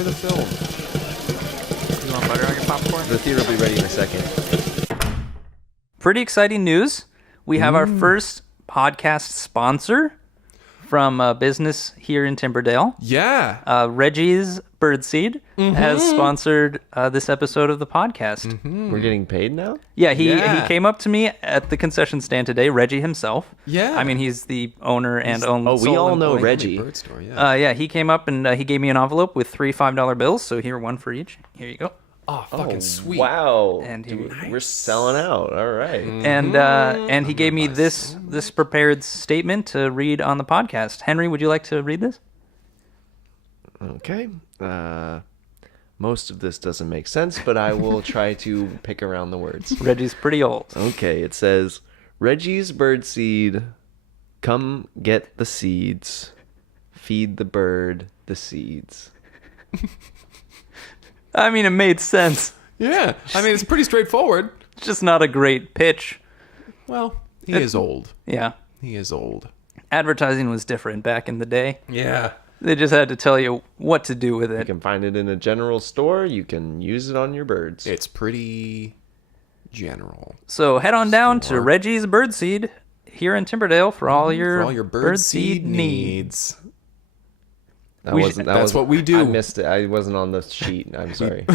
enjoy the film. You want butter on your popcorn? The theater will be ready in a second. Pretty exciting news. We have our first podcast sponsor from a business here in Timberdale. Yeah. Reggie's Birdseed has sponsored this episode of the podcast. We're getting paid now? Yeah, he Yeah. came up to me at the concession stand today, Reggie himself. Yeah. I mean, he's the owner and Oh, we sole all know employee. Reggie. Bird store, yeah. Yeah, he came up and he gave me an envelope with 3 $5 bills. So here, one for each. Here you go. Oh, fucking sweet. Wow. And he- We're selling out. All right. And he gave me this prepared statement to read on the podcast. Henry, would you like to read this? Okay. Most of this doesn't make sense, but I will try to pick around the words. Reggie's pretty old. Okay, it says, Reggie's Birdseed, come get the seeds. Feed the bird the seeds. I mean, it made sense. Yeah. I mean, it's pretty straightforward. It's just not a great pitch. Well, he is old. Yeah. He is old. Advertising was different back in the day. Yeah. They just had to tell you what to do with You it. can find it in a general store. You can use it on your birds. It's pretty general. So head on down to Reggie's Birdseed here in Timberdale for all your birdseed needs. That's what we do. I missed it. I wasn't on the sheet. I'm sorry.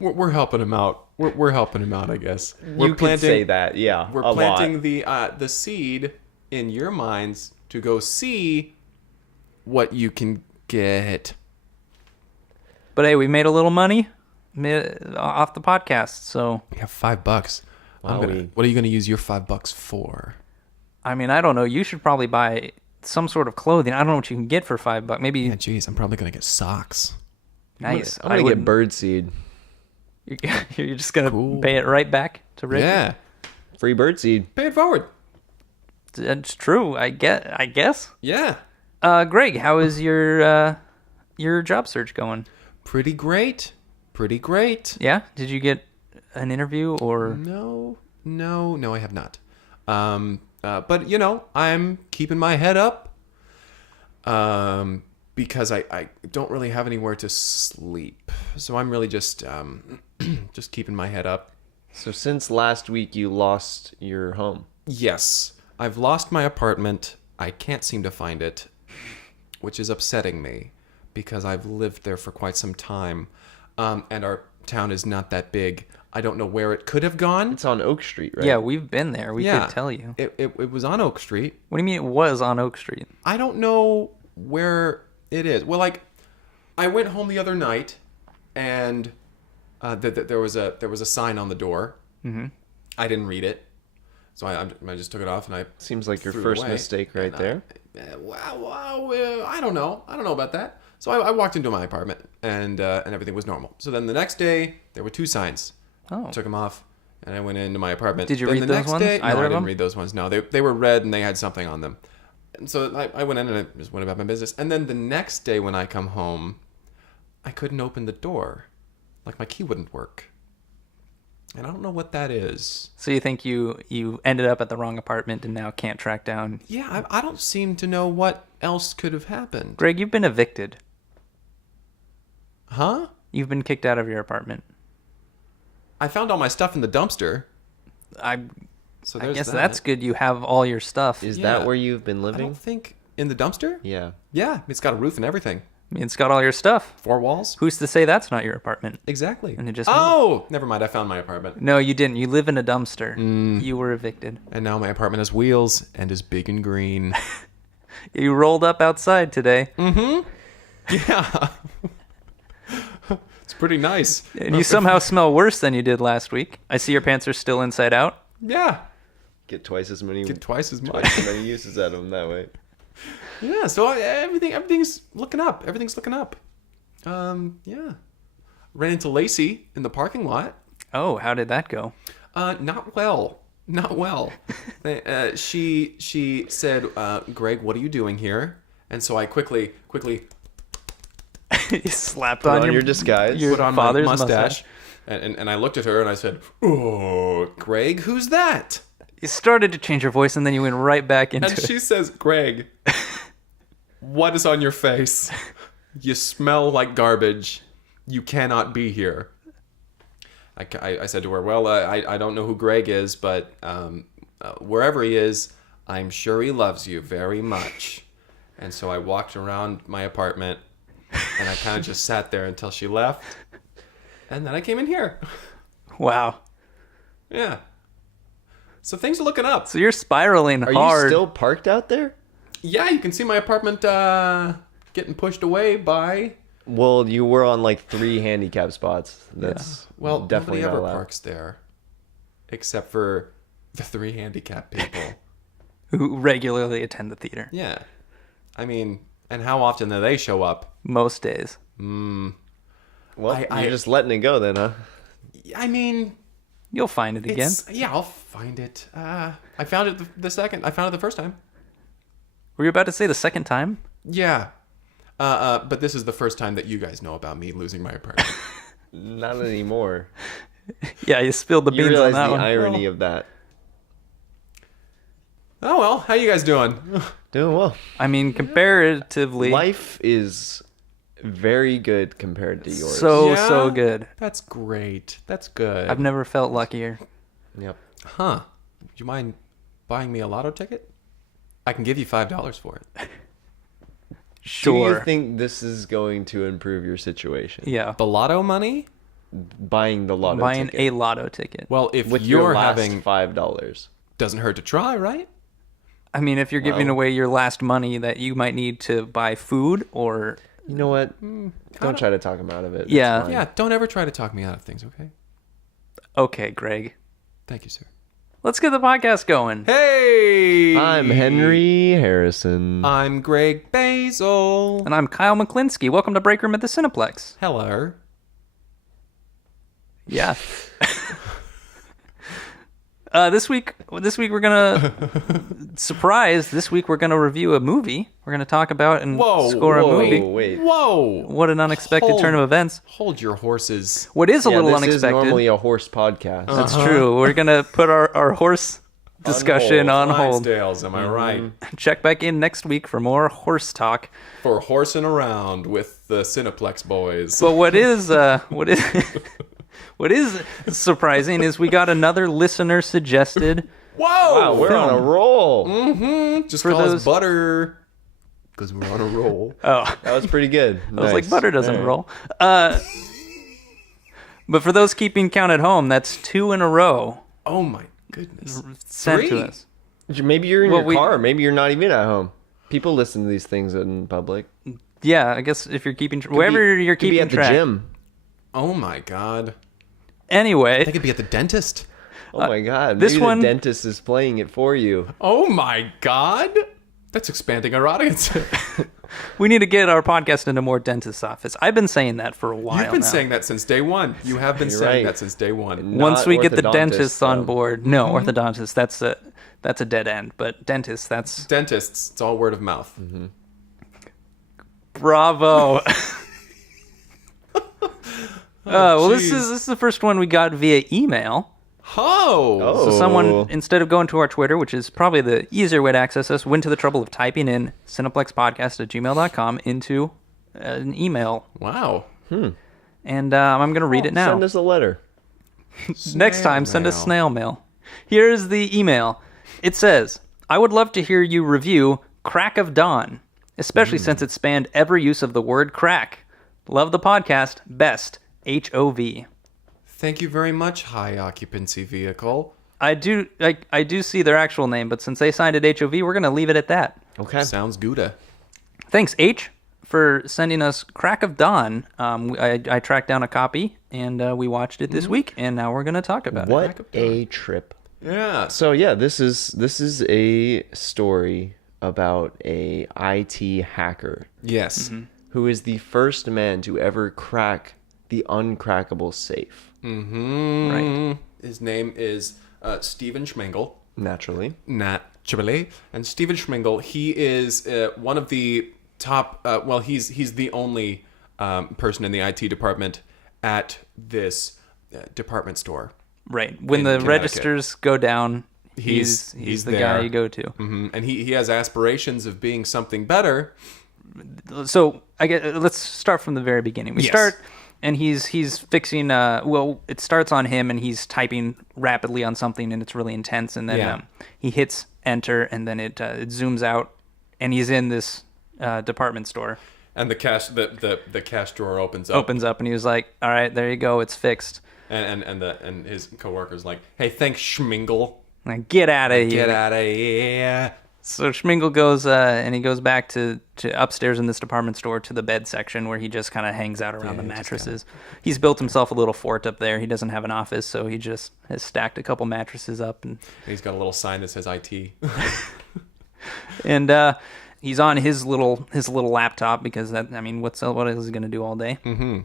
We're helping him out. We're helping him out, I guess. You could say that, yeah. We're a planting lot. the seed in your minds to go see what you can get. But hey, we made a little money off the podcast. So, We have $5. Wow, What are you gonna use your $5 for? I mean, I don't know. You should probably buy some sort of clothing. I don't know what you can get for $5. Maybe Yeah, geez, I'm probably gonna get socks. nice. I'm going to get birdseed. You're just gonna Cool. pay it right back to Reggie. Yeah, Free birdseed. pay it forward. It's true. I guess. Yeah, Greg, how is your job search going? pretty great. Pretty great. Yeah. Did you get an interview or? No, I have not. But you know, I'm keeping my head up. Because I don't really have anywhere to sleep, so I'm really just just keeping my head up. So since last week, you lost your home. Yes, I've lost my apartment. I can't seem to find it, which is upsetting me because I've lived there for quite some time, and our town is not that big. I don't know where it could have gone. It's on Oak Street, right? Yeah, we've been there. We could tell you. It was on Oak Street. What do you mean it was on Oak Street? I don't know where it is. Well, like, I went home the other night, and there was a sign on the door. Mm-hmm. I didn't read it, so I just took it off and I Seems like your threw it first away. mistake right And there. I don't know. I don't know about that. So I walked into my apartment, and everything was normal. So then the next day, there were 2 signs. Oh. Took them off, and I went into my apartment. Did you Then read the those next ones? Day, Either no, I of didn't them? read those ones. No, they were red, and they had something on them. And so I went in and I just went about my business. And then the next day when I come home, I couldn't open the door. Like my key wouldn't work. And I don't know what that is. So you think you ended up at the wrong apartment and now can't track down? Yeah, I don't seem to know what else could have happened. Greg, you've been evicted. Huh? You've been kicked out of your apartment. I found all my stuff in the dumpster. So I there's guess that. that's good. You have all your stuff. Is Yeah. that where you've been I living? don't think in the dumpster? Yeah. Yeah, it's got a roof and everything. I mean, it's got all your stuff. 4 walls? Who's to say that's not your apartment? Exactly. And it just Oh, never mind. I found my apartment. No, you didn't. You live in a dumpster. You were evicted. And now my apartment has wheels and is big and green. You rolled up outside today, Yeah. It's pretty nice. and you somehow smell worse than you did last week. I see your pants are still inside out. Yeah. Get twice as many. Get twice as much. Twice as many uses out of them that way. Yeah, so everything's looking up. Everything's looking up. Yeah. Ran into Lacey in the parking lot. Oh, how did that go? Not well. Not well. She said, Greg, what are you doing here? And so I quickly You slapped Put on your your disguise. your put on father's my mustache. And I looked at her and I said, oh, Greg, who's that? You started to change your voice, and then you went right back into And it. she says, Greg, what is on your face? You smell like garbage. You cannot be here. I said to her, well, I don't know who Greg is, but wherever he is, I'm sure he loves you very much. And so I walked around my apartment, and I kind of just sat there until she left. And then I came in here. Wow. Yeah. So things are looking up. So you're spiraling Are hard. you still parked out there? Yeah, you can see my apartment getting pushed away by... Well, you were on like 3 handicap spots. That's Well, definitely nobody not ever allowed. parks there. Except for the 3 handicapped people. Who regularly attend the theater. Yeah. I mean, and how often do they show up? Most days. Well, I- you're just letting it go then, huh? I mean... You'll find it again. Yeah, I'll find it. I found it I found it the first time. Were you about to say the second time? Yeah. But this is the first time that you guys know about me losing my apartment. Not anymore. Yeah, you spilled the You beans on realize that the one. irony of that. Oh, well, how you guys doing? Doing well. I mean, comparatively, Life is very good compared to yours. so good. That's great. That's good. I've never felt luckier. Yep. Huh. Would you mind buying me a lotto ticket? I can give you $5 for it. Do Sure. you think this is going to improve your situation? Yeah. The lotto money? Buying the lotto Buying ticket. a lotto ticket. Well, if with you're your last having... $5. Doesn't hurt to try, right? I mean, if you're giving Well- away your last money that you might need to buy food or... You know what? Don't try to talk him out of it. It's Yeah. fine. Yeah, don't ever try to talk me out of things, okay? Okay, Greg. Thank you, sir. Let's get the podcast going. Hey! I'm Henry Harrison. I'm Greg Basil. And I'm Kyle McKlinsky. Welcome to Break Room at the Cineplex. Hello. Yeah. This week we're gonna surprise. This week we're gonna review a movie. We're gonna talk about and score a movie. Wait. Whoa! What an unexpected turn of events. Hold your horses. What is a Yeah, little this unexpected? is normally a horse podcast. That's true. We're gonna put our horse discussion on hold. Clydesdales, am I right? Check back in next week for more horse talk. For horsing around with the Cineplex boys. But what is what is surprising is we got another listener suggested. Whoa! Wow, we're on a roll. Just for call those- us Butter. Because we're on a roll. Oh, That was pretty good. I was like, butter doesn't roll. But for those keeping count at home, that's 2 in a row Oh my goodness. sent 3? to us. Maybe you're in Well, your car. Maybe you're not even at home. People listen to these things in public. Yeah, I guess if you're keeping wherever you're Could be keeping at the track. gym. Oh my god. Anyway, They could be at the dentist. Oh my god. this Maybe one- the dentist is playing it for you. Oh my god. That's expanding our audience. we need to get our podcast into more dentist's office. I've been saying that for a while You've been now. saying that since day one. You have been You're saying right. that since day one. Once Not we get the orthodontists, dentists on though. board. No, orthodontist, that's a dead end. But dentists, that's Dentists, it's all word of mouth. bravo. Well, this jeez. is the first one we got via email. Oh. So someone, instead of going to our Twitter, which is probably the easier way to access us, went to the trouble of typing in cineplexpodcast@gmail.com into an email. Wow. And I'm going to read it now. Send us a letter. Next time, send us snail mail. Here's the email. It says, I would love to hear you review Crack of Dawn, especially since it spanned every use of the word crack. Love the podcast. Best. HOV. Thank you very much, high occupancy vehicle. I do see their actual name, but since they signed it HOV, we're going to leave it at that. Okay. Sounds Gouda. Thanks, H, for sending us Crack of Dawn. I tracked down a copy, and we watched it this week, and now we're going to talk about it. What a trip. Yeah. So yeah, this is a story about a IT hacker Yes. who is the first man to ever crack the uncrackable safe. Right. His name is Stephen Schmingle. Naturally. Naturally. And Stephen Schmingle, he is one of the top, he's the only person in the IT department at this department store. Right. When In the Connecticut. registers go down, he's He's the there. guy you go to. And he has aspirations of being something better, So I guess let's start from the very beginning. We Yes. start, and he's fixing. It starts on him, and he's typing rapidly on something, and it's really intense. And then Yeah. he hits enter, and then it zooms out, and he's in this department store. And the cash drawer opens up. Opens up, and he was like, "All right, there you go, it's fixed." And his coworker's like, "Hey, thanks, Schmingle. Like, get out of here! Get out of here." So Schmingle goes and he goes back to upstairs in this department store to the bed section where he just kind of hangs out around the mattresses. He's built himself a little fort up there. He doesn't have an office, so he just has stacked a couple mattresses up. And He's got a little sign that says IT. and he's on his little laptop because what is he going to do all day? Mm-hmm.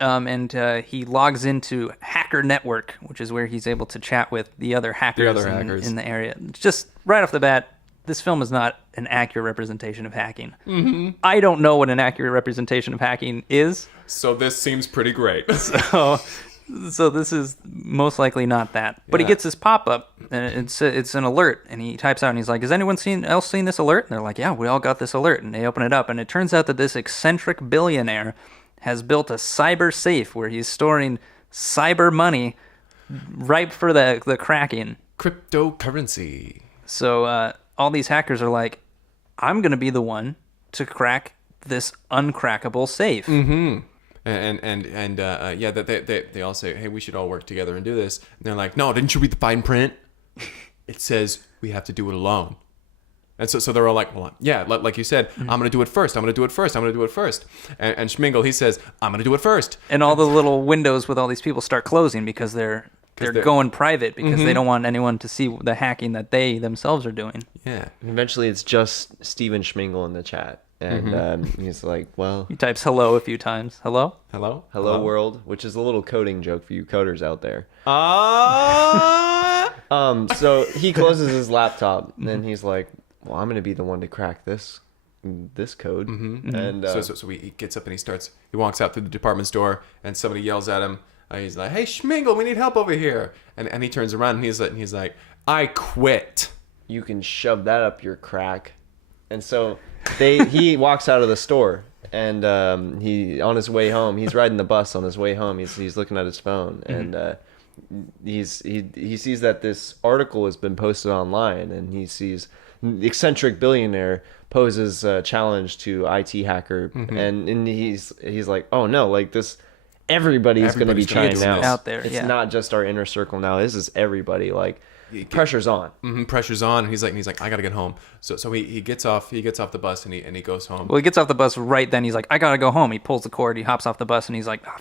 And he logs into Hacker Network, which is where he's able to chat with the other hackers, in the area. Just right off the bat, this film is not an accurate representation of hacking. Mm-hmm. I don't know what an accurate representation of hacking is. So this seems pretty great. So this is most likely not that. But he gets this pop-up, and it's an alert, and he types out, and he's like, has anyone else seen this alert? And they're like, yeah, we all got this alert. And they open it up, and it turns out that this eccentric billionaire has built a cyber safe where he's storing cyber money ripe for the cracking. Cryptocurrency. So all these hackers are like, I'm going to be the one to crack this uncrackable safe. Mm-hmm. They all say, hey, we should all work together and do this. And they're like, no, didn't you read the fine print? It says we have to do it alone. And so they're all like, well, yeah, like you said, I'm going to do it first. I'm going to do it first. I'm going to do it first. And Schmingle, he says, I'm going to do it first. And all the little windows with all these people start closing because they're going private because they don't want anyone to see the hacking that they themselves are doing. Yeah. And eventually, it's just Steven Schmingle in the chat. And he's like, well... He types hello a few times. Hello? Hello? Hello, world, which is a little coding joke for you coders out there. So he closes his laptop, and then he's like, well, I'm going to be the one to crack this code. Mm-hmm. And so he gets up and he walks out through the department store, and somebody yells at him. He's like, hey, Schmingle, we need help over here. And he turns around, and he's like, I quit. You can shove that up your crack. And so he walks out of the store, and he on his way home, he's riding the bus on his way home. He's looking at his phone, and he sees that this article has been posted online, and he sees the eccentric billionaire poses a challenge to IT hacker, and he's like, oh no, like this, everybody's going to be trying now. Out there, it's not just our inner circle now. This is everybody. Like, pressure's on. Mm-hmm, pressure's on. And he's like, I gotta get home. So he gets off the bus and he goes home. Well, he gets off the bus right then. He's like, I gotta go home. He pulls the cord. He hops off the bus and he's like, oh,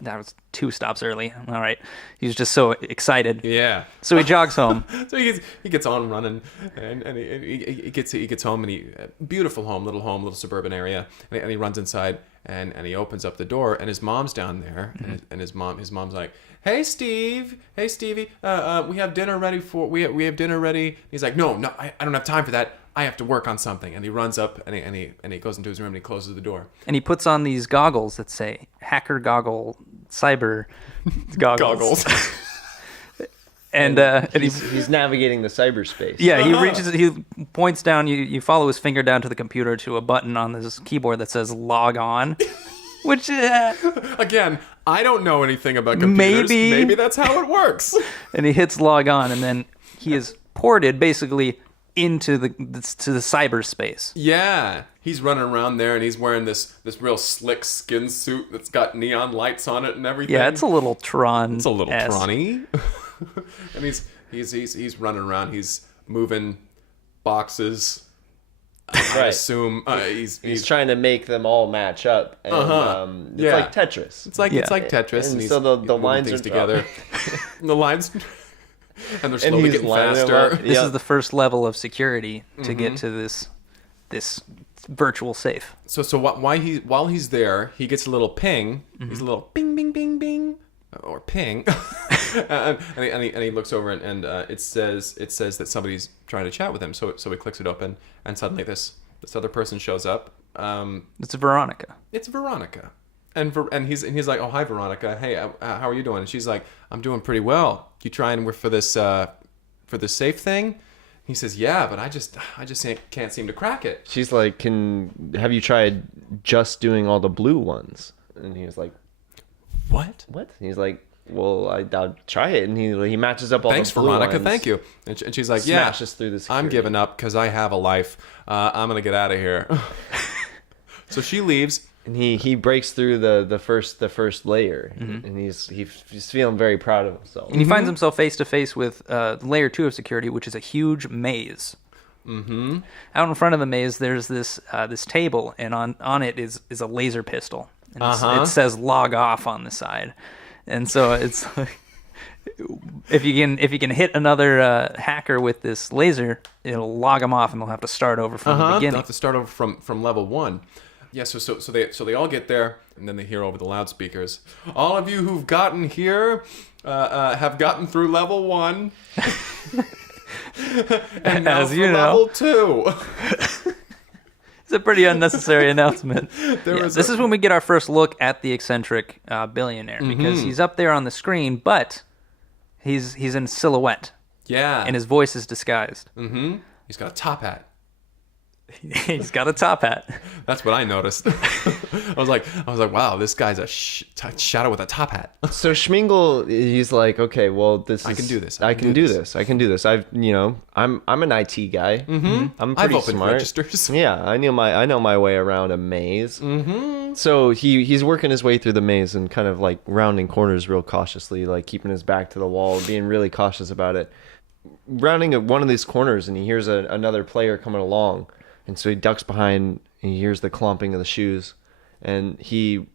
that was 2 stops early. All right. He's just so excited. Yeah. So he jogs home. So he gets on running, and he gets home, and beautiful home, little suburban area, and he runs inside, and he opens up the door, and his mom's down there, and his mom's like, hey Stevie, we have dinner ready we have dinner ready. He's like, no, I don't have time for that. I have to work on something. And he runs up and he goes into his room and he closes the door. And he puts on these goggles that say hacker goggle cyber goggles. And he's navigating the cyberspace. Yeah, he points down, you follow his finger down to the computer to a button on this keyboard that says log on. Which again, I don't know anything about computers. Maybe that's how it works. And he hits log on, and then he is ported basically into the cyberspace. Yeah, he's running around there, and he's wearing this real slick skin suit that's got neon lights on it and everything. Yeah, it's a little Tron. It's a little Tron-y. And he's running around. He's moving boxes. I assume he's trying to make them all match up. And, it's like Tetris. It's like Tetris, and so the lines are together. The lines, and they're slowly getting faster. This is the first level of security to get to this virtual safe. So while he's there, he gets a little ping. He's a little bing, bing, bing, bing, or ping, and he looks over and it says that somebody's trying to chat with him. So he clicks it open, and suddenly this other person shows up. It's Veronica. It's Veronica, and he's like, oh, hi Veronica, hey, how are you doing? And she's like, I'm doing pretty well. You trying for this safe thing? He says, yeah, but I just can't seem to crack it. She's like, have you tried just doing all the blue ones? And he was like, What? what? And he's like, well, I'll try it. And he matches up all Thanks, the blue Veronica. ones. Thank you. And she's like, Smashes through the I'm security. giving up because I have a life. I'm going to get out of here. So she leaves. And he breaks through the first layer, and he's feeling very proud of himself. And he finds himself face to face with layer 2 of security, which is a huge maze. Mm-hmm. Out in front of the maze, there's this table, and on it is a laser pistol. And it says "log off" on the side, and so it's like, if you can hit another hacker with this laser, it'll log them off, and they'll have to start over from the beginning. They'll have to start over from level 1. Yeah, so they all get there, and then they hear over the loudspeakers, all of you who've gotten here have gotten through level 1, and now As for you know. level 2. It's a pretty unnecessary announcement. was This is when we get our first look at the eccentric billionaire, because he's up there on the screen, but he's in silhouette, Yeah, and his voice is disguised. he's got a top hat. He's got a top hat. That's what I noticed. I was like, wow, this guy's a shadow with a top hat. So Schmingle, he's like, okay, well, I can do this. I can do this. I'm an IT guy. I'm I've pretty opened smart. registers. Yeah, I know my way around a maze. So he's working his way through the maze and kind of like rounding corners real cautiously, like keeping his back to the wall, being really cautious about it. Rounding one of these corners, and he hears another player coming along. And so he ducks behind, and he hears the clomping of the shoes, and he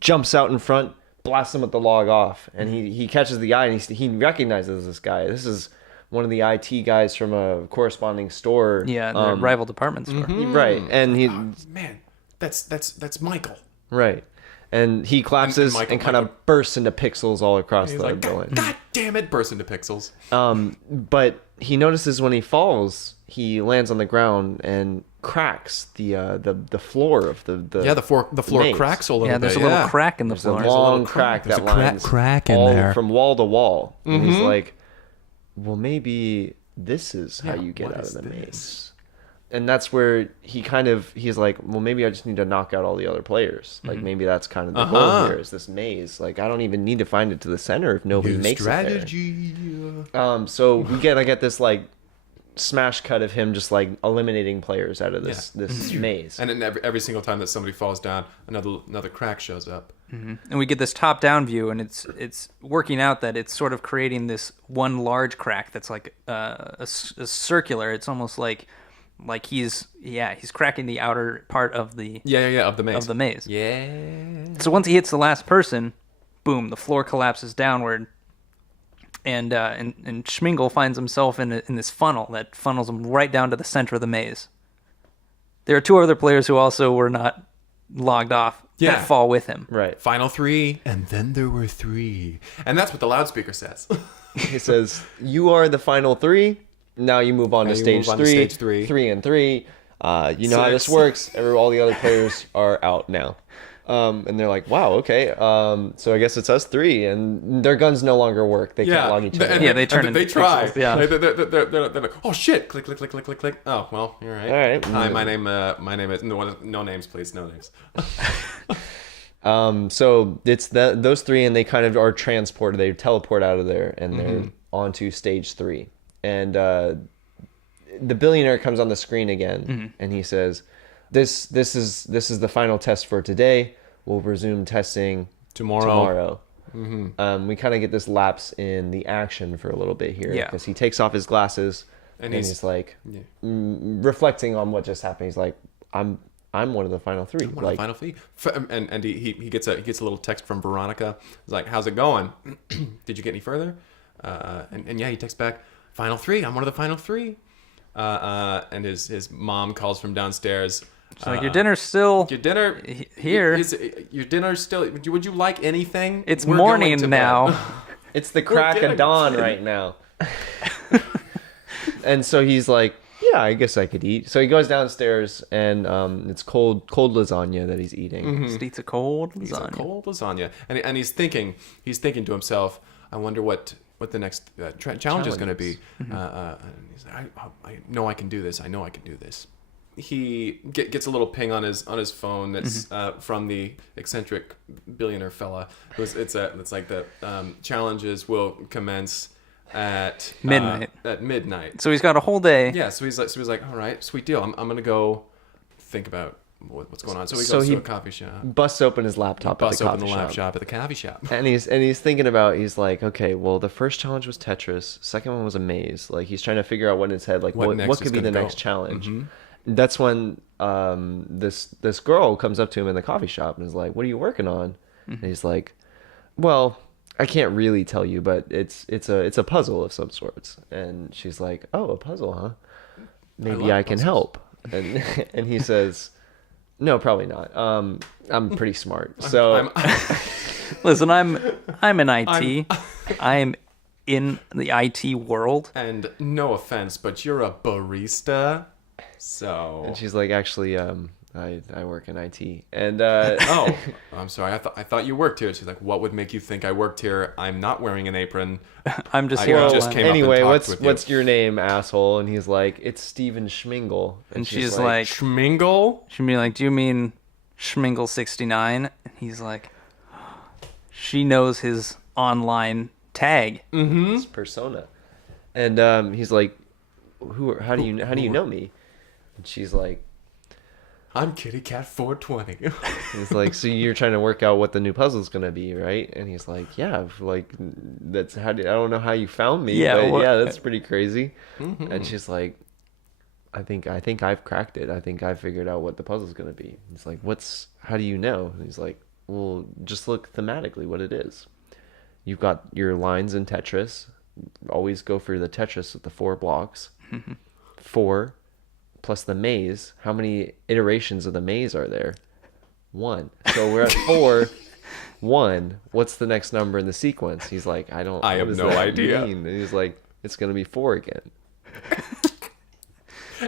jumps out in front, blasts him with the log off, and he catches the eye, and he recognizes this guy. This is one of the IT guys from a corresponding store. Yeah, the rival department store. Right, and he Man, that's Michael. right, and he collapses And and, Michael- kind of bursts into pixels all across He's the like, building. God damn it, burst into pixels. But he notices when he falls, he lands on the ground and cracks the floor of the the floor maze. cracks a little bit. Yeah, there's a little crack in the There's a floor. long crack There's that a crack- lines crack in all there. from wall to wall. And he's like, well, maybe this is how you get what out is of the this? maze. And that's where he's like, well, maybe I just need to knock out all the other players. Like, maybe that's kind of the goal here, is this maze. Like, I don't even need to find it to the center if nobody makes it there. So I get this, like, smash cut of him just, like, eliminating players out of this maze. And then every single time that somebody falls down, another crack shows up. And we get this top-down view, and it's working out that it's sort of creating this one large crack that's like a circular. It's almost like he's cracking the outer part of the Of the maze. Yeah. So once he hits the last person, boom, the floor collapses downward, and Schmingle finds himself in this funnel that funnels him right down to the center of the maze. There are 2 other players who also were not logged off that fall with him. Right. Final 3, and then there were 3, and that's what the loudspeaker says. He says, you are the final 3. Now you move on to stage 3. 3 and 3. You know how this 6. works. All the other players are out now. And they're like, wow, okay. So I guess it's us 3. And their guns no longer work. They can't log each other. They turn into They try. pixels, yeah. They're like, oh shit! Click, click, click, click, click, click. Oh well, you're right. All right. Hi, my name is no names, please, no names. So it's those 3, and they kind of are transported. They teleport out of there, and they're onto stage 3. And the billionaire comes on the screen again, and he says, "This is the final test for today. We'll resume testing tomorrow." We kind of get this lapse in the action for a little bit here, because he takes off his glasses and he's like reflecting on what just happened. He's like, "I'm one of the final 3." One of the final 3. And he gets a little text from Veronica. He's like, "How's it going? Did you get any further?" And he texts back, "Final 3. I'm one of the final 3." And his mom calls from downstairs. It's like, your dinner's still here. Your dinner's still. Would you like anything? It's We're morning going to now. bed. It's the crack of dawn right now. And so he's like, yeah, I guess I could eat. So he goes downstairs, and it's cold lasagna that he's eating. Just eats a cold lasagna. It's a cold lasagna, and he's thinking to himself, I wonder what what the next challenge is going to be. And he's like, I know I can do this. I know I can do this. He gets a little ping on his phone that's from the eccentric billionaire fella. It's like the challenges will commence at midnight. At midnight. So he's got a whole day. Yeah. So he's like, all right, sweet deal. I'm gonna go think about what's going on. So he goes to a coffee shop. Busts open his laptop at the coffee shop. And he's thinking about, he's like, okay, well, the first challenge was Tetris. Second one was a maze. Like, he's trying to figure out what in his head, like, what could be the next challenge. That's when this girl comes up to him in the coffee shop and is like, what are you working on? And he's like, well, I can't really tell you, but it's a puzzle of some sorts. And she's like, oh, a puzzle, huh? Maybe I can help. And he says, no, probably not. I'm pretty smart. So listen, I'm in IT. I'm in the IT world. And no offense, but you're a barista. So. And she's like, actually, I work in IT. And oh, I'm sorry. I thought you worked here. She's like, what would make you think I worked here? I'm not wearing an apron. I'm just here. Anyway, what's your name, asshole? And he's like, it's Steven Schmingle. And she's like, Schmingle? She'd be like, do you mean Schmingle 69? And he's like, she knows his online tag. His persona. And he's like, how do you know me? And she's like, I'm Kitty Cat 420. He's like, so you're trying to work out what the new puzzle's gonna be, right? And he's like, yeah, like that's I don't know how you found me, but that's pretty crazy. And she's like, I think I've cracked it. I think I figured out what the puzzle's gonna be. He's like, how do you know? And he's like, well, just look thematically what it is. You've got your lines in Tetris. Always go for the Tetris with the 4 blocks. 4 plus the maze. How many iterations of the maze are there? 1. So we're at 4. 1. What's the next number in the sequence? He's like, I have no idea. And he's like, it's going to be 4 again.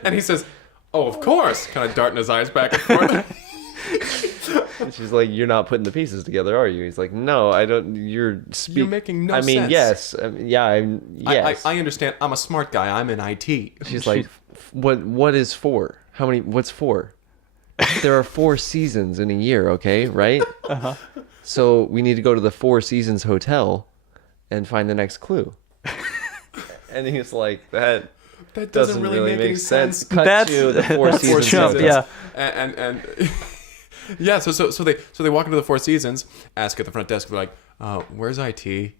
And he says, oh, of course. Kind of darting his eyes back and forth. And she's like, you're not putting the pieces together, are you? He's like, no, I don't. You're making no sense. I mean, yes. Yes. I understand. I'm a smart guy. I'm in IT. She's like, what is 4? What's 4? There are 4 seasons in a year, okay, right? So we need to go to the 4 Seasons Hotel and find the next clue. And he's like, that doesn't really make sense. Cut to the 4 Seasons Hotel. Yeah. And yeah, so they walk into the 4 Seasons, ask at the front desk, they're like, where's IT?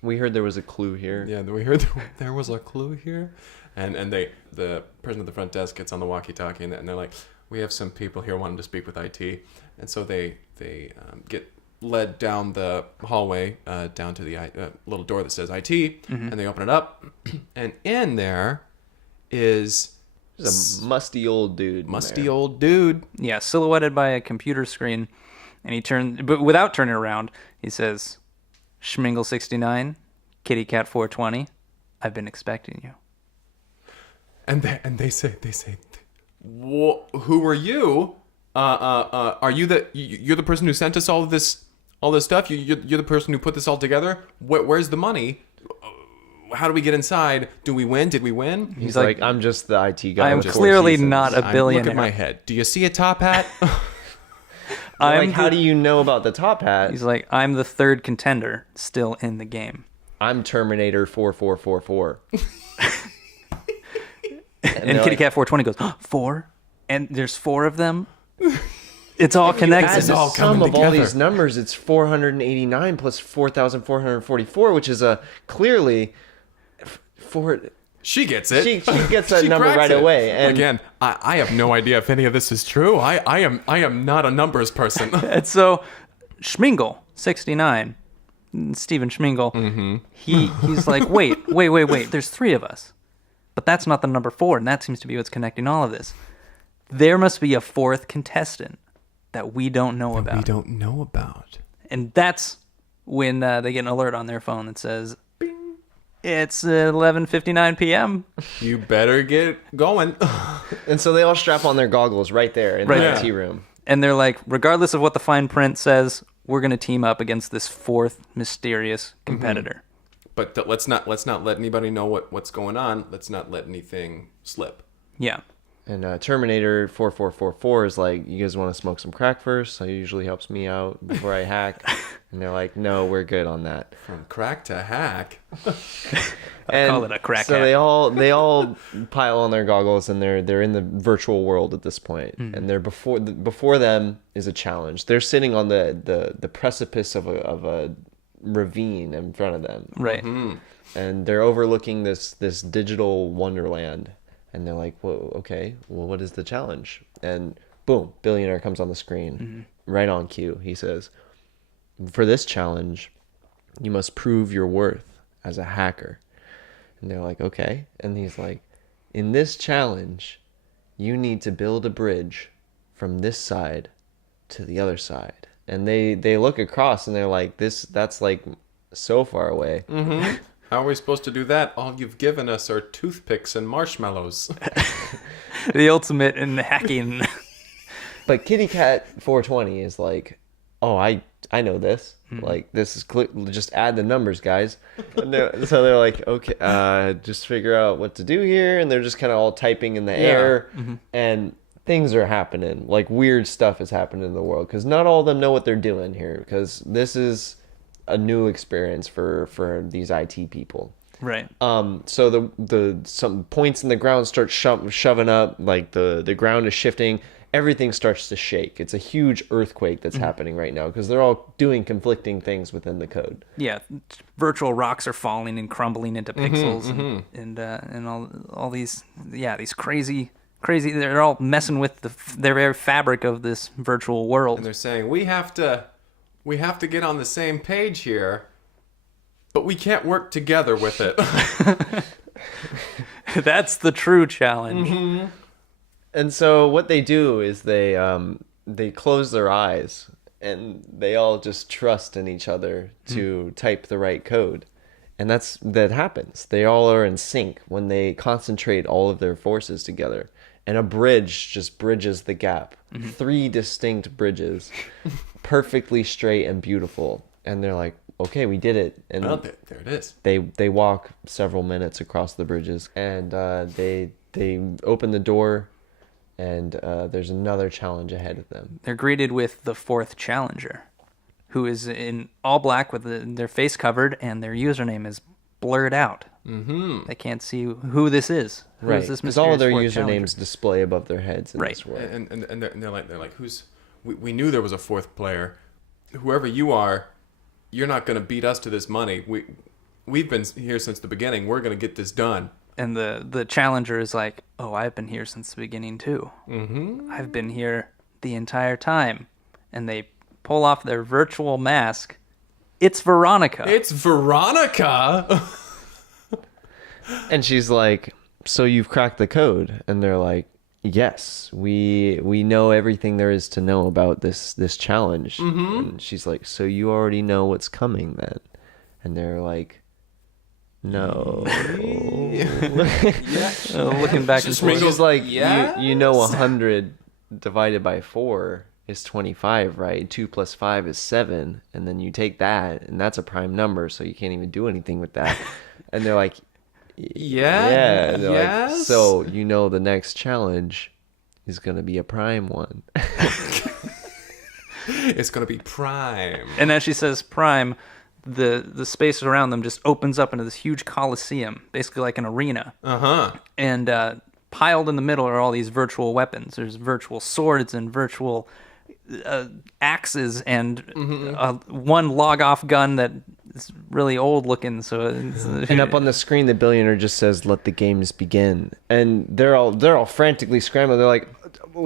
We heard there was a clue here. Yeah, we heard there was a clue here. And the person at the front desk gets on the walkie-talkie and they're like, we have some people here wanting to speak with IT. And so they get led down the hallway down to the little door that says IT, and they open it up, and in there is a musty old dude. Old dude. Yeah, silhouetted by a computer screen, and but without turning around, he says, Schmingle 69, Kitty Cat 420, I've been expecting you. And they say, who are you? Are you you're the person who sent us all this stuff? You're the person who put this all together? Where's the money? How do we get inside? Do we win? Did we win? He's like, I'm just the IT guy. I'm clearly not a billionaire. Look at my head. Do you see a top hat? How do you know about the top hat? He's like, I'm the 3rd contender still in the game. I'm Terminator 4444. And Kitty Cat 420 goes, 4? And there's 4 of them? It's all connected. It's all sum of all these numbers, it's 489 plus 4,444, which is clearly 4. She gets it. She gets that number right away. And again, I have no idea if any of this is true. I am not a numbers person. And so Schmingle 69, Steven Schmingle, he's like, wait. There's 3 of us. But that's not the number 4, and that seems to be what's connecting all of this. There must be a 4th contestant that we don't know about. And that's when they get an alert on their phone that says, bing, it's 11:59 p.m. You better get going. And so they all strap on their goggles right there in the IT room. And they're like, regardless of what the fine print says, we're going to team up against this 4th mysterious competitor. But let's not let anybody know what's going on. Let's not let anything slip. Yeah. And Terminator 4444 is like, you guys want to smoke some crack first? So it usually helps me out before I hack. And they're like, no, we're good on that. From crack to hack. I call it a crack so hack. they all pile on their goggles, and they're in the virtual world at this point. And they're before them is a challenge. They're sitting on the precipice of a ravine in front of them. Right. And they're overlooking this digital wonderland. And they're like, whoa, okay, well, what is the challenge? And boom, billionaire comes on the screen, right on cue. He says, for this challenge, you must prove your worth as a hacker. And they're like, okay. And he's like, in this challenge, you need to build a bridge from this side to the other side. And they look across and they're like, that's like so far away. Mm-hmm. How are we supposed to do that? All you've given us are toothpicks and marshmallows. The ultimate in hacking. But Kitty Cat 420 is like, oh, I know this. Like, this is just add the numbers, guys. And so they're like, okay, just figure out what to do here. And they're just kind of all typing in the air. And things are happening. Like, weird stuff is happening in the world. Because not all of them know what they're doing here. Because this is a new experience for these IT people. Right. So some points in the ground start shoving up, like the ground is shifting, everything starts to shake. It's a huge earthquake that's happening right now because they're all doing conflicting things within the code. Yeah, virtual rocks are falling and crumbling into pixels and all these these crazy. They're all messing with the very fabric of this virtual world. And they're saying we have to get on the same page here, but we can't work together with it. That's the true challenge. And so what they do is they close their eyes and they all just trust in each other to type the right code. And that happens. They all are in sync when they concentrate all of their forces together. And a bridge just bridges the gap. 3 distinct bridges, perfectly straight and beautiful. And they're like, okay, we did it. And well, there it is. They walk several minutes across the bridges, and they open the door, and there's another challenge ahead of them. They're greeted with the 4th challenger, who is in all black with their face covered, and their username is blurred out. They can't see who this is. Who Right, is this because all of their mysterious fourth usernames challenger? display above their heads in Right. this world. And they're like, who's? We knew there was a 4th player. Whoever you are, you're not going to beat us to this money. We've been here since the beginning. We're going to get this done. And the challenger is like, oh, I've been here since the beginning too. I've been here the entire time. And they pull off their virtual mask. It's Veronica. It's Veronica. And she's like, so you've cracked the code? And they're like, yes, we know everything there is to know about this challenge. And she's like, so you already know what's coming then? And they're like, no. Looking back and Just forth. Schmingle- She's like, Yes. you know 100 divided by 4 is 25, right? 2 plus 5 is 7. And then you take that, and that's a prime number, so you can't even do anything with that. And they're like, yeah. And they're like, Yes. so you know the next challenge is going to be a prime one. It's going to be prime. And as she says prime, the space around them just opens up into this huge coliseum, basically like an arena. And piled in the middle are all these virtual weapons. There's virtual swords and virtual axes and one log-off gun that is really old looking. So And up on the screen, the billionaire just says, let the games begin. And they're all frantically scrambling. They're like,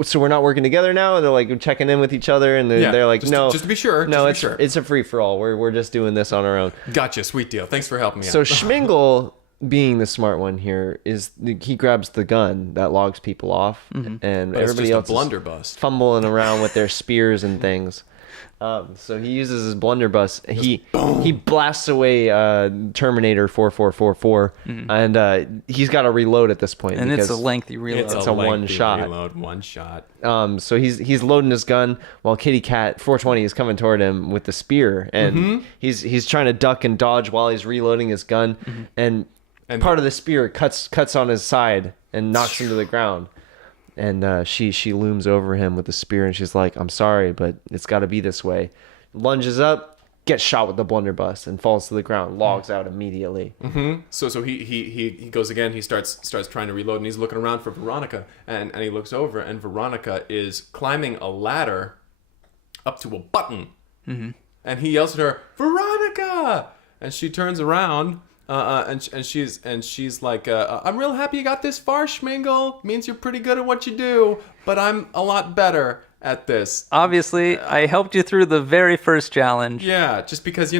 so we're not working together now? And they're like checking in with each other. And they're like, just no. just to be sure. No, just to be sure. it's a free-for-all. We're just doing this on our own. Gotcha, sweet deal. Thanks for helping me So out. Schmingle, being the smart one here, he grabs the gun that logs people off, and But it's everybody just a else is blunderbuss. fumbling around with their spears and things. So he uses his blunderbuss. He blasts away Terminator 4444, and he's got to reload at this point. And because it's a lengthy reload. It's a one shot. Reload, one shot. So he's loading his gun while Kitty Cat 420 is coming toward him with the spear, and he's trying to duck and dodge while he's reloading his gun, and part of the spear cuts on his side and knocks him to the ground. And she looms over him with the spear, and she's like, "I'm sorry, but it's got to be this way." Lunges up, gets shot with the blunderbuss, and falls to the ground. Logs out immediately. So he goes again. He starts trying to reload, and he's looking around for Veronica, and he looks over, and Veronica is climbing a ladder up to a button, and he yells at her, "Veronica!" And she turns around. And she's like, I'm real happy you got this far, Schmingle. Means you're pretty good at what you do, but I'm a lot better at this. Obviously, I helped you through the very first challenge. Yeah, just because,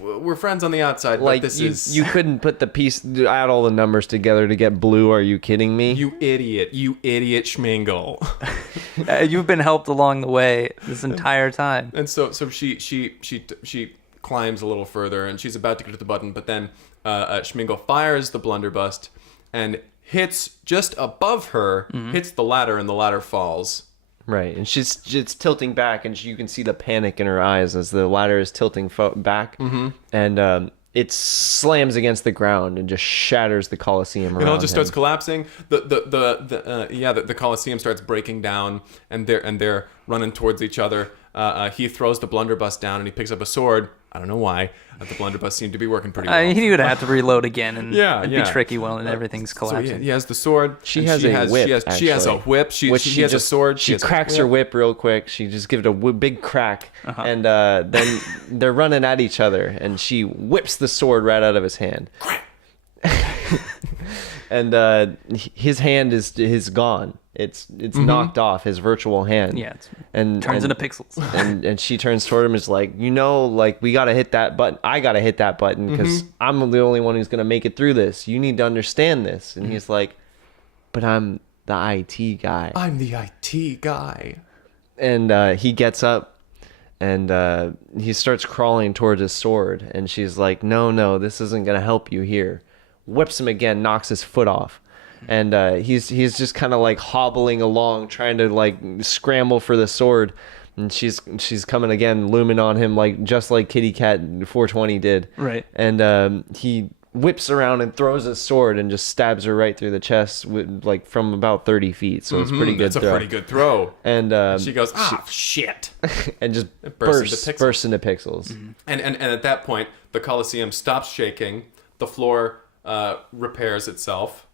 we're friends on the outside, Like, but you couldn't put add all the numbers together to get blue. Are you kidding me? You idiot, Schmingle. You've been helped along the way this entire time. And so she climbs a little further, and she's about to get to the button, but then Schmingle fires the blunderbuss and hits just above her, hits the ladder, and the ladder falls. Right, and it's tilting back, and you can see the panic in her eyes as the ladder is tilting back, and it slams against the ground and just shatters the Coliseum around It all just starts him. collapsing. The Coliseum starts breaking down, and they're running towards each other. He throws the blunderbuss down, and he picks up a sword. I don't know why. The blunderbuss seemed to be working pretty well. He would have to reload again, and it'd be tricky when everything's collapsing. So he has the sword. She has a whip, She has a whip. She has a sword. She cracks her whip real quick. She just gives it a big crack, and then they're running at each other, and she whips the sword right out of his hand. And his hand is gone. It's knocked off, his virtual hand. Yeah, turns into pixels. and she turns toward him and is like, we got to hit that button. I got to hit that button because I'm the only one who's going to make it through this. You need to understand this. And he's like, but I'm the IT guy. I'm the IT guy. And he gets up and he starts crawling towards his sword. And she's like, no, this isn't going to help you here. Whips him again, knocks his foot off. And he's just kind of like hobbling along, trying to like scramble for the sword. And she's coming again, looming on him just like Kitty Cat 420 did. Right. And he whips around and throws his sword and just stabs her right through the chest from about 30 feet. So it's pretty good. That's a pretty good throw. And she goes, shit, and just bursts into pixels. And at that point, the Coliseum stops shaking. The floor repairs itself.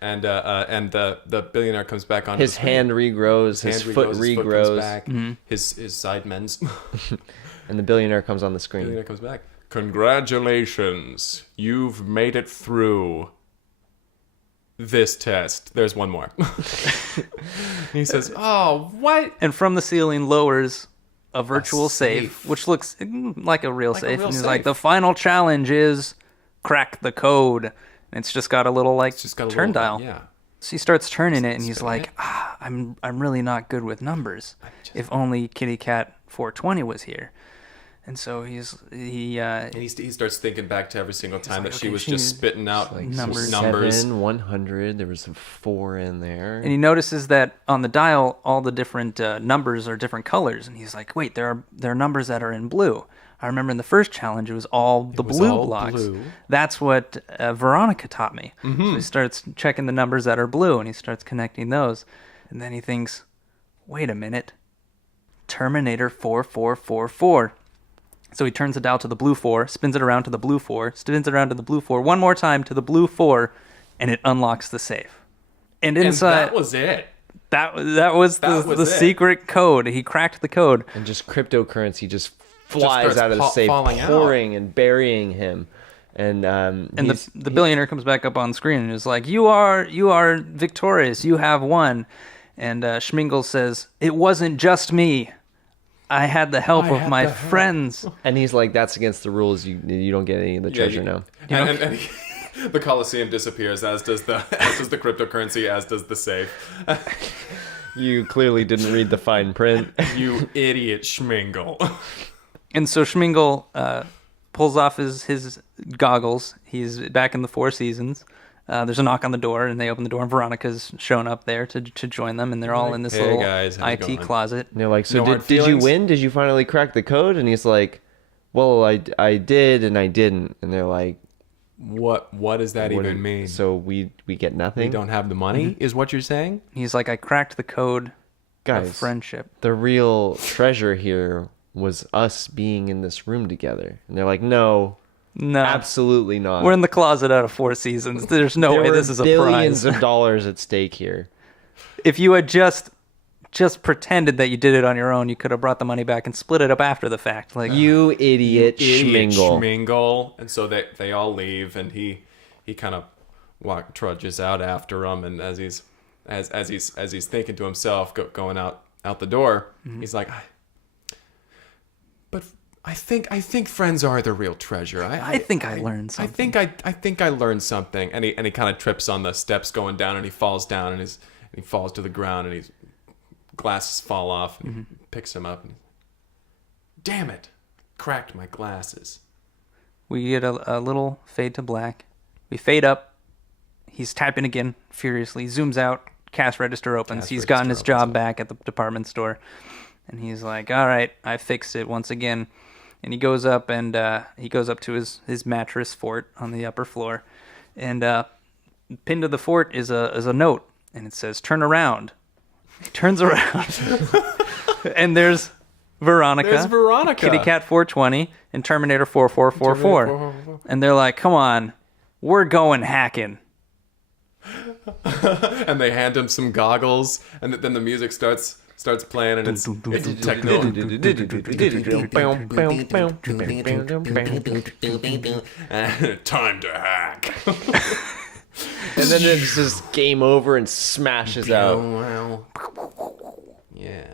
And the billionaire comes back on. His hand regrows, his foot regrows, back, his side mends. And the billionaire comes on the screen. Billionaire comes back. Congratulations, you've made it through this test. There's one more. He says, "Oh, what?" And from the ceiling lowers a virtual safe, which looks like a real safe. And he's like, "The final challenge is crack the code." It's just got a little turn dial. Yeah. So he starts turning it, and he's like, I'm really not good with numbers. If only Kitty Cat 420 was here. And so he starts thinking back to every single time that she was just spitting out numbers. 7, 100. There was a 4 in there. And he notices that on the dial, all the different numbers are different colors. And he's like, wait, there are numbers that are in blue. I remember in the first challenge, it was all the blue blocks. That's what Veronica taught me. So he starts checking the numbers that are blue, and he starts connecting those. And then he thinks, wait a minute, Terminator 4444. So he turns the dial to the blue 4, spins it around to the blue 4, spins it around to the blue 4, one more time to the blue 4, and it unlocks the safe. And inside, that was it. That was the secret code. He cracked the code. And just cryptocurrency just flies out of the safe, pouring and burying him. And the billionaire comes back up on screen and is like, "You are victorious. You have won." And Schmingle says, "It wasn't just me. I had the help of my friends." And he's like, "That's against the rules. You don't get any of the treasure now." And the Coliseum disappears, as does the cryptocurrency, as does the safe. You clearly didn't read the fine print. You idiot, Schmingle. And so Schmingle pulls off his goggles. He's back in the Four Seasons. There's a knock on the door, and they open the door, and Veronica's shown up there to join them, and they're all in this "Hey, little guys, how's it IT going?" closet. And they're like, so No hard did you feelings? win? Did you finally crack the code? And he's like, well, I did and I didn't. And they're like, What does that what even did- mean? So we get nothing? We don't have the money, is what you're saying? He's like, I cracked the code Guys, of friendship. the real treasure here was us being in this room together. And they're like, no, No, absolutely not. we're in the closet out of Four Seasons. There's no there way were this is a billions prize. of dollars at stake here. If you had just pretended that you did it on your own, you could have brought the money back and split it up after the fact. Like You idiot, Schmingle. Schmingle. And so they all leave, and he kind of trudges out after them. And as he's thinking to himself, going out the door, he's like, but I think friends are the real treasure. I think I learned something. I think I learned something. And he kind of trips on the steps going down, and he falls down, and he falls to the ground, and his glasses fall off, and he picks him up, and damn it, cracked my glasses. We get a little fade to black. We fade up. He's typing again furiously. Zooms out. Cash register opens. Cash He's gotten his register opens job back at the department store. And he's like, all right, I fixed it once again. And he goes up to his mattress fort on the upper floor. And pinned to the fort is a note. And it says, turn around. He turns around. And there's Veronica. There's Veronica. Kitty Cat 420 and Terminator 4444. And they're like, come on, we're going hacking. And they hand him some goggles, and then the music starts playing, and it's techno. Time to hack. And then it's just game over and smashes out. Yeah.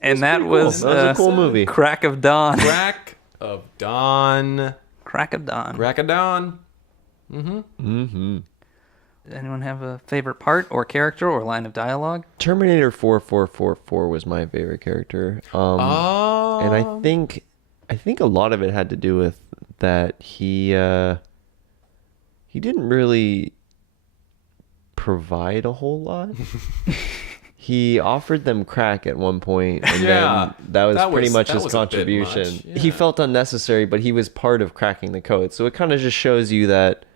And that Cool. was, That was a cool movie. Crack of Dawn. Crack of dawn. Crack of Dawn. Crack of dawn. Anyone have a favorite part or character or line of dialogue? Terminator 4444 was my favorite character. And I think a lot of it had to do with that he didn't really provide a whole lot. He offered them crack at one point, and Yeah, then that was pretty much that his was a bit contribution. much, yeah. He felt unnecessary, but he was part of cracking the code. So it kind of just shows you that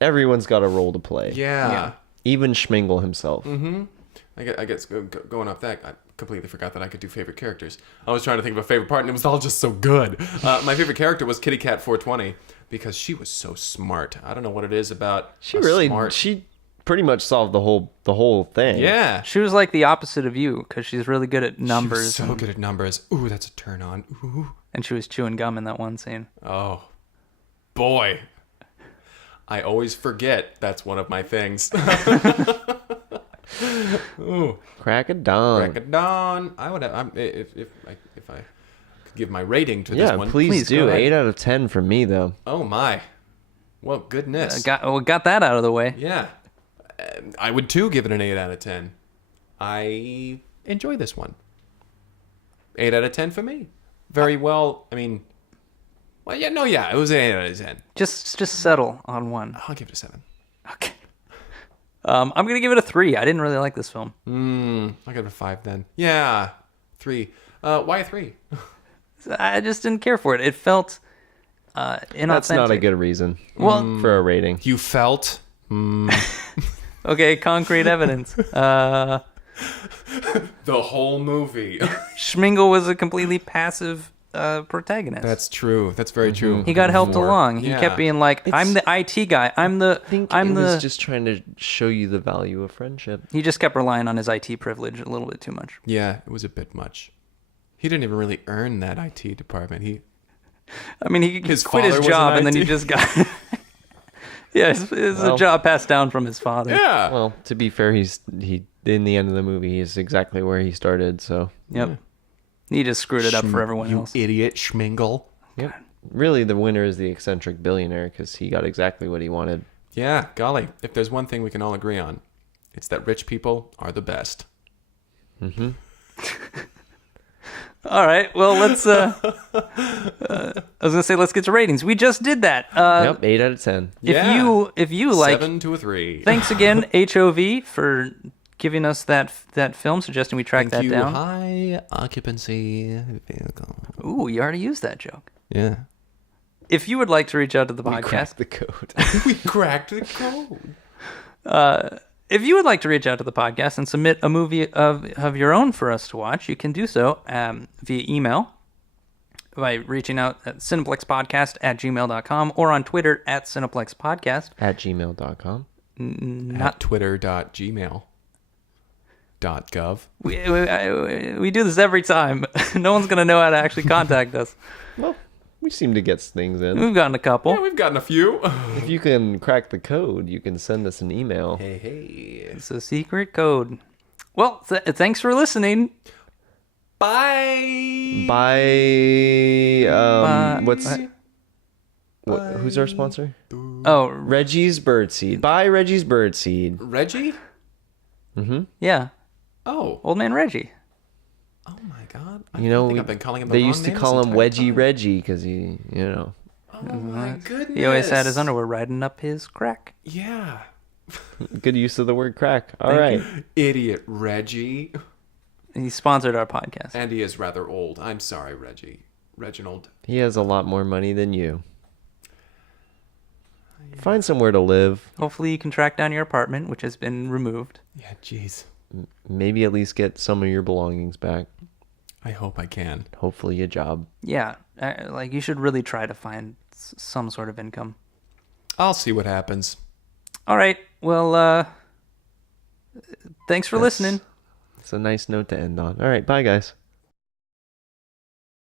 everyone's got a role to play. Yeah. Even Schmingle himself. I guess going off that, I completely forgot that I could do favorite characters. I was trying to think of a favorite part, and it was all just so good. My favorite character was Kitty Cat 420 because she was so smart. I don't know what it is about. She pretty much solved the whole thing. Yeah. She was like the opposite of you because she's really good at She was numbers. so good at numbers. Ooh, that's a turn on. Ooh. And she was chewing gum in that one scene. Oh, boy. I always forget that's one of my things. Ooh. Crack of dawn. Crack of dawn. I would have, if I could give my rating to this Yeah, one. please go do. ahead. 8 out of 10 from me, though. Oh my. Well, goodness. Got that out of the way. Yeah. I would too give it an 8 out of 10. I enjoy this one. 8 out of 10 for me. Very well. I mean, well, yeah, it was an 8 out of 10. Just settle on one. I'll give it a 7. Okay. I'm gonna give it a 3. I didn't really like this film. I'll give it a 5 then. Yeah, 3. Why a 3? I just didn't care for it. It felt inauthentic. That's not a good reason for a rating. You felt? Okay, concrete evidence. The whole movie. Schmingle was a completely passive protagonist. That's true. That's very true. He got helped More. along. He Yeah. kept being like, "I'm the IT guy. I'm the." I think I'm it the. was just trying to show you the value of friendship. He just kept relying on his IT privilege a little bit too much. Yeah, it was a bit much. He didn't even really earn that IT department. He His quit father his was job an and then he IT. just got. Yeah, it's a job passed down from his father. Yeah. Well, to be fair, he in the end of the movie, he's exactly where he started. So, Yep. He just screwed it up for everyone else. Idiot Schmingle. yep. Really, the winner is the eccentric billionaire because he got exactly what he wanted. Yeah, golly. If there's one thing we can all agree on, it's that rich people are the best. Mm-hmm. All right. Well, let's. I was gonna say let's get to ratings. We just did that. Yep, 8 out of 10. If you like, 7 to a 3. thanks again, HOV, for giving us that film, suggesting we track Thank that you. down. High occupancy vehicle. Ooh, you already used that joke. Yeah. If you would like to reach out to the We podcast, cracked the code. We cracked the code. if you would like to reach out to the podcast and submit a movie of your own for us to watch, you can do so via email by reaching out at cineplexpodcast@gmail.com or on Twitter at cineplexpodcast. At gmail.com. At twitter.gmail.gov. We do this every time. No one's going to know how to actually contact us. Well, we seem to get things in. We've gotten a couple. Yeah, we've gotten a few. If you can crack the code, you can send us an email. Hey. It's a secret code. Well, thanks for listening. Bye. Bye. Who's our sponsor? Oh, Reggie's Birdseed. Bye, Reggie's Birdseed. Reggie? Mm-hmm. yeah. Oh. Old Man Reggie. Oh my God. I You know, think I've been calling him the they wrong used to name call this him entire Wedgie time. Reggie because he, you know. Oh my goodness. He always had his underwear riding up his crack. Yeah. Good use of the word crack. All Thank right. Idiot Reggie. He sponsored our podcast. And he is rather old. I'm sorry, Reggie. Reginald. He has a lot more money than you. Find somewhere to live. Hopefully you can track down your apartment, which has been removed. Yeah, jeez. Maybe at least get some of your belongings back. I hope I can. Hopefully a job. Yeah, like you should really try to find some sort of income. I'll see what happens. All right. Well, thanks for listening. It's a nice note to end on. All right. Bye, guys.